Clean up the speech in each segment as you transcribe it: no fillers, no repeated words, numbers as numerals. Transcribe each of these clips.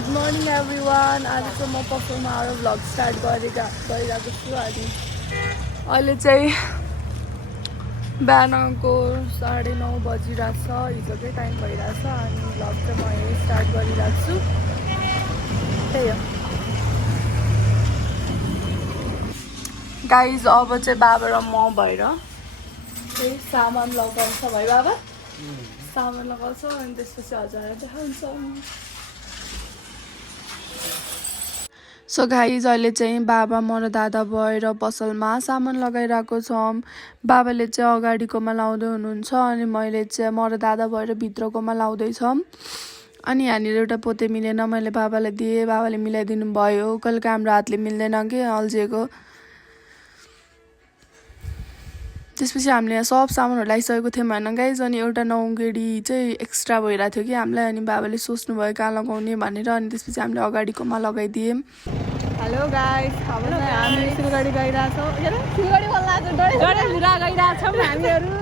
Good morning everyone. आज चाहिँ म पसलमा आएर भ्लग स्टार्ट गरिरहेको छु। अनि अहिले चाहिँ बिहानको 9:30 बजिरहेको छ। हिजोकै टाइम भइरहेछ अनि भ्लग चाहिँ म यही स्टार्ट गरिरहेको छु। त्यही हो गाइज। अब चाहिँ बाबा र म भएर त्यही सामान लगाउँछ भाइ बाबा। सामान लगाउँछ अनि त्यसपछि हजुरलाई देखाउँछ। सो गाइज अहिले चाहिँ बाबा म र दादा भएर पसलमा सामान लगाइरहेको छौँ। बाबाले चाहिँ अगाडिकोमा लाउँदै हुनुहुन्छ अनि मैले चाहिँ म र दादा भएर भित्रकोमा लाउँदैछौँ। अनि यहाँनिर एउटा पोते मिलेन, मैले बाबालाई दिएँ, बाबाले मिलाइदिनु भयो। कहिले हाम्रो हातले मिल्दैन कि अल्झिएको। त्यसपछि हामीले यहाँ सब सामानहरू लगाइसकेको थियौँ होइन गाइज। अनि एउटा नौगेडी चाहिँ एक्स्ट्रा भइरहेको थियो कि हामीलाई। अनि बाबाले सोच्नुभयो कहाँ लगाउने भनेर। अनि त्यसपछि हामीले अगाडिकोमा लगाइदियौँ। हेलो गाइज, अब चाहिँ हामी सिलगढी गइरहेछौँ। सिलगढी डडेलधुरा गइरहेछौँ हामीहरू।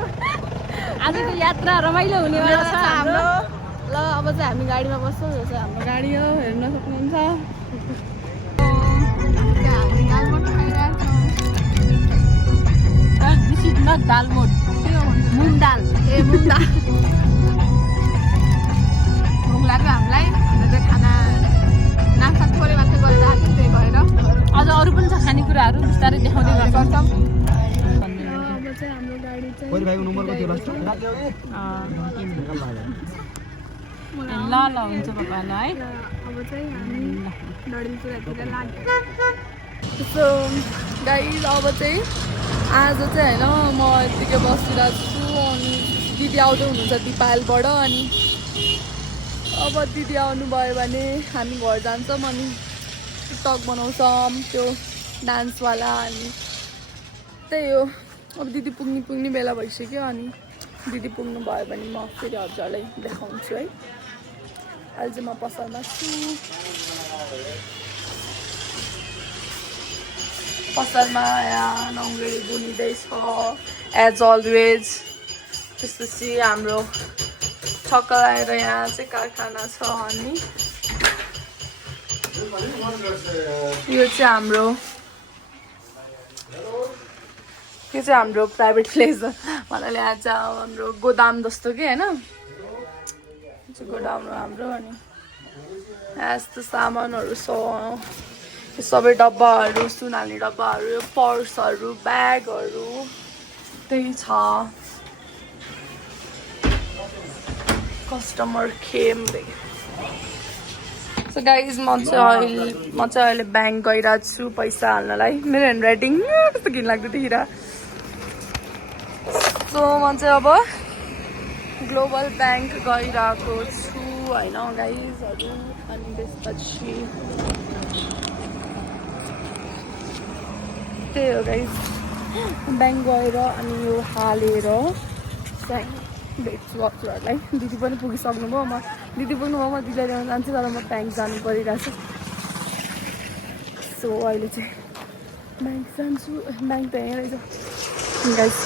आजको यात्रा रमाइलो हुनेवाला छ हाम्रो। ल अब चाहिँ हामी गाडीमा बस्छौँ। यो चाहिँ हाम्रो गाडी हो, हेर्न सक्नुहुन्छ। दालमोट मुङ दाल मुङ दाल भोक लाग्यो हामीलाई। अन्त चाहिँ खाना नास्ता थोरै मात्रै गरिरहेको थियो, त्यही भएर अझ अरू पनि छ खानेकुराहरू बिस्तारै देखाउँदै गर्छौँ। अब चाहिँ हाम्रो गाडी चाहिँ ल ल हुन्छ पप्पा ल है। अब चाहिँ हामी डडेलधुरातिर लाग्यो। सो गाइज अब चाहिँ आज चाहिँ होइन म यत्तिकै बसिरहेको छु। अनि दिदी आउँदै हुनुहुन्छ दिपालबाट। अनि अब दिदी आउनुभयो भने हामी घर जान्छौँ अनि टिकटक बनाउँछौँ त्यो डान्सवाला। अनि त्यही हो, अब दिदी पुग्ने बेला भइसक्यो। अनि दिदी पुग्नु भयो भने म फेरि हजुरलाई देखाउँछु है। अहिले चाहिँ म पसलमा छु। पसलमा यहाँ नौगेडी बुनिँदैछ एज अलवेज। त्यसपछि हाम्रो ठक्क आएर यहाँ चाहिँ कारखाना छ। अनि यो चाहिँ हाम्रो प्राइभेट प्लेस भन्नाले यहाँ चाहिँ हाम्रो गोदाम जस्तो कि होइन, गोदाम हो हाम्रो। अनि यहाँ यस्तो सामानहरू छ, सबै डब्बाहरू, सुनाली डब्बाहरू, पर्सहरू, ब्यागहरू त्यही छ। Customer came. सो गाइज म चाहिँ अहिले ब्याङ्क गइरहेको छु पैसा हाल्नलाई। मेरो ह्यान्ड राइटिङ कस्तो घिनलाग्दो देखिरहेको। सो म चाहिँ अब ग्लोबल ब्याङ्क गइरहेको छु होइन गाइजहरू। अनि त्यसपछि त्यही हो गाइज, ब्याङ्क गएर अनि यो हालेर चाहिँ भेट्छु हजुरहरूलाई। दिदी पनि पुगिसक्नुभयो, दिदी पुग्नुभयो, म दिदीलाई ल्याउन जान्छु। तर म ब्याङ्क जानु परिरहेछ। सो अहिले चाहिँ ब्याङ्क जान्छु। ब्याङ्क त यहीँ रहेछ गाइज,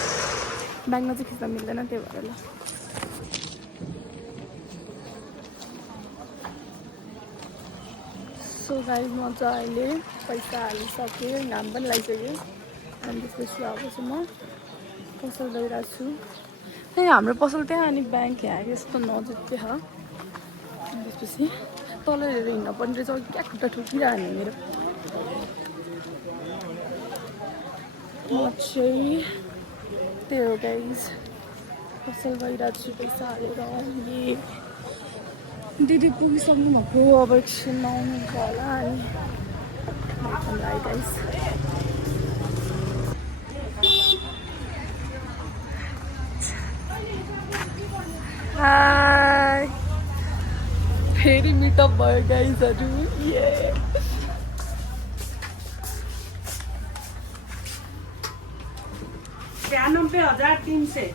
ब्याङ्कमा चाहिँ खिच्न मिल्दैन, त्यही भएर। ल सो गाइज म चाहिँ अहिले पैसा हालिसकेँ, नाम पनि लगाइसकेँ। अनि त्यसपछि अब चाहिँ म पसल गइरहेको छु। त्यही हाम्रो पसल त्यहाँ अनि ब्याङ्क यहाँ यस्तो नजिक छ। त्यसपछि तल हेरेर हिँड्न पर्ने रहेछ। क्या खुट्टा ठोकिरहने मेरो। म चाहिँ त्यही हो गाइज, पसल गइरहेको छु पैसा हालेर। दिदी पुगिसक्नु भएको, अब एकछिनमा आउनुहुन्छ होला। अनि गाइज हाय, फेरि मिटअप भयो गाइजहरू। 92,300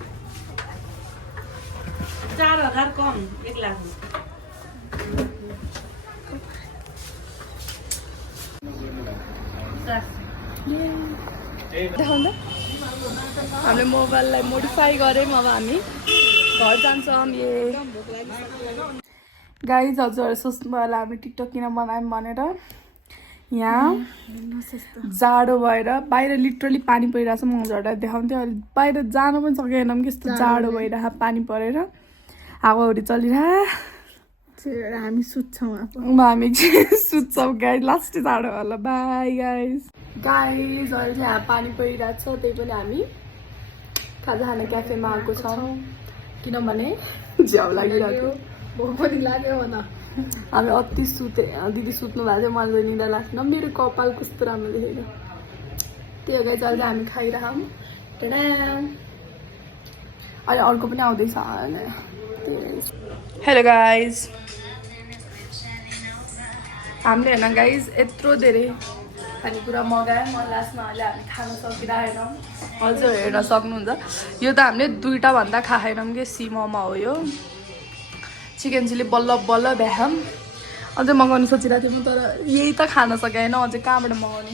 4,000 कम 1 लाख। देखाउँदा हामीले मोबाइललाई मोडिफाई गऱ्यौँ। अब हामी घर जान्छौँ। गाइज हजुर सोच्नु भयो होला हामी टिकटक किन बनायौँ भनेर यहाँ जाडो भएर बाहिर लिटरली पानी परिरहेछ म हजुरहरूलाई देखाउँथेँ अहिले बाहिर जान पनि सकेनौँ कि यस्तो जाडो भइरहेको पानी परेर हावाहुरी चलिरह हामी सुत्छौँ हामी सुत्छौँ गाइज लास्टै जाडो होला बाई गाइज गाइज अहिले यहाँ पानी परिरहेको छ त्यही पनि हामी खाजा खाने क्याफेमा आएको छौँ किनभने झ्याउ लागिरहेको भोक पनि लाग्यो न हामी अति सुते दिदी सुत्नु भएको थियो मलाई निदा लाग्थेन मेरो कपाल कस्तो राम्रो देखेर त्यो गाइज अहिले हामी खाइरहौँ अहिले अर्को पनि आउँदैछ हेलो गाइज हामीले हेर्न गाइज यत्रो धेरै खानेकुरा मगायौँ म लास्टमा अहिले हामी खान सकिरहेनौँ हजुर हेर्न सक्नुहुन्छ यो त हामीले 2टा भन्दा खाएनौँ कि सिमोमा हो यो चिकन चिल्ली बल्ल बल्ल भ्याम अझै मगाउनु सोचिरहेको थिएँ म तर यही त खान सकेन अझै कहाँबाट मगाउने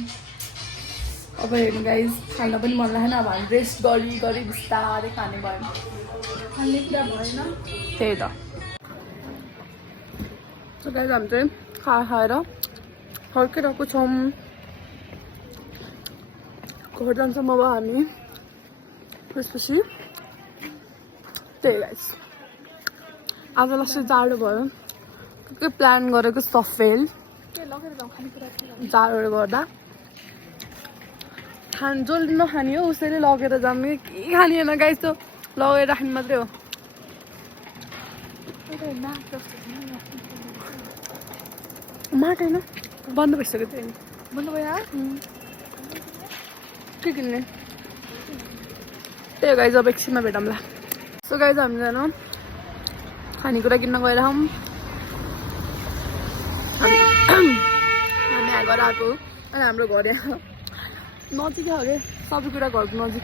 अब हेर्नु गाइज खान पनि मन लागेन अब हामी रेस्ट गरी गरी बिस्तारै खाने भयो खाने कुरा भएन त्यही त गाइज हामी चाहिँ खाएर फर्किरहेको छौँ घर जान्छौँ अब हामी त्यसपछि त्यही गाइज आज लास्ट जाडो भयो के प्लान गरेको सफेल जाडोले गर्दा जसले नखाने हो उसैले लगेर जाने के खाने होइन गाइस त्यो लगेर राख्ने मात्रै हो माटो होइन बन्द भइसक्यो त्यो बन्द भयो के किन्ने त्यही गाइज अब एकछिनमा भेटौँला सो गाइज हामी जानु खानेकुरा किन्न गएर हामी यहाँ घर आएको अनि हाम्रो घर यहाँ नजिकै हो क्या सबै कुरा घरको नजिक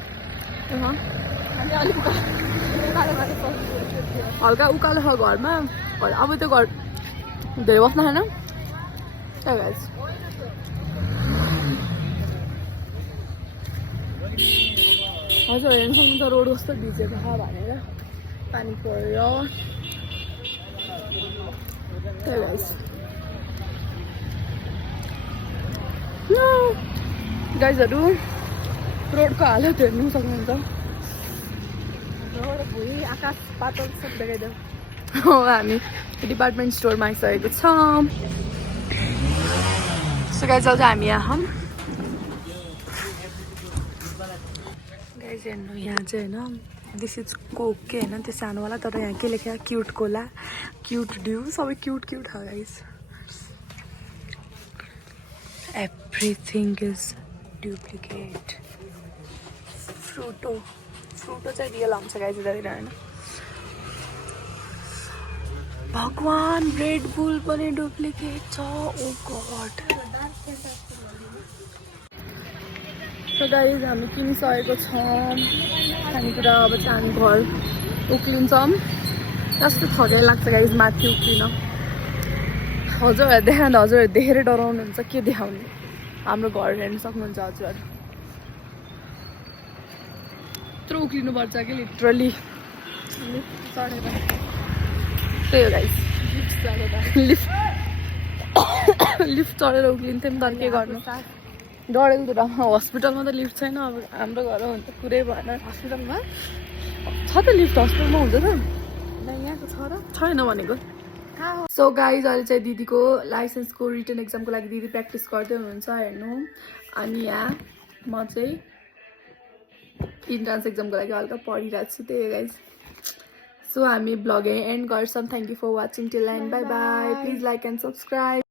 हल्का उकालो छ घरमा अब त्यो घर धेरै बस्न छैन क्या गाइज हजुर हेर्नु सक्नुहुन्छ रोड कस्तो भिजेको छ भनेर पानी पर्यो त्यही गाइज गाइजहरू रोडको हालत हेर्नु सक्नुहुन्छ रोड भुइँ आकाश पातल सब देखाइदेऊ हो हामी डिपार्टमेन्ट स्टोरमा आइसकेको छौँ सो गाइज अझ हामी यहाँ गाइज हेर्नु यहाँ चाहिँ होइन दिस इज कोक के होइन त्यो सानोवाला तर यहाँ के लेखेर क्युट कोला क्युट ड्यू सबै क्युट क्युट छ गाइज एभ्रिथिङ इज डुप्लिकेट फ्रुटो चाहिँ रियल आउँछ गाइज यतातिर होइन भगवान रेड बुल पनि डुप्लिकेट छ ओ गड सो गाइज हामी किनिसकेको छौँ खानेकुरा अब चाहिँ हामी घर उक्लिन्छौँ कस्तो थकै लाग्छ गाइज माथि उक्लिन हजुरहरू देखाउँदा हजुरहरू देखेर डराउनुहुन्छ के देखाउने हाम्रो घर हेर्न सक्नुहुन्छ हजुरहरू यत्रो उक्लिनुपर्छ कि लिटरली चढेर त्यही हो गाइज लिफ्ट चढेर उक्लिन्थ्यो नि त के गर्नु डडेलधुरामा हस्पिटलमा त लिफ्ट छैन अब हाम्रो घर हो भने त कुरै भएन हस्पिटलमा छ त लिफ्ट हस्पिटलमा हुन्छ त यहाँको छ र छैन भनेको सो गाइज अहिले चाहिँ दिदीको लाइसेन्सको रिटर्न एक्जामको लागि दिदी प्र्याक्टिस गर्दै हुनुहुन्छ हेर्नु अनि यहाँ म चाहिँ इन्ट्रान्स एक्जामको लागि हल्का पढिरहेको छु त्यही गाइज सो हामी ब्लग एन्ड गर्छौँ thank you for watching till end bye bye please like and subscribe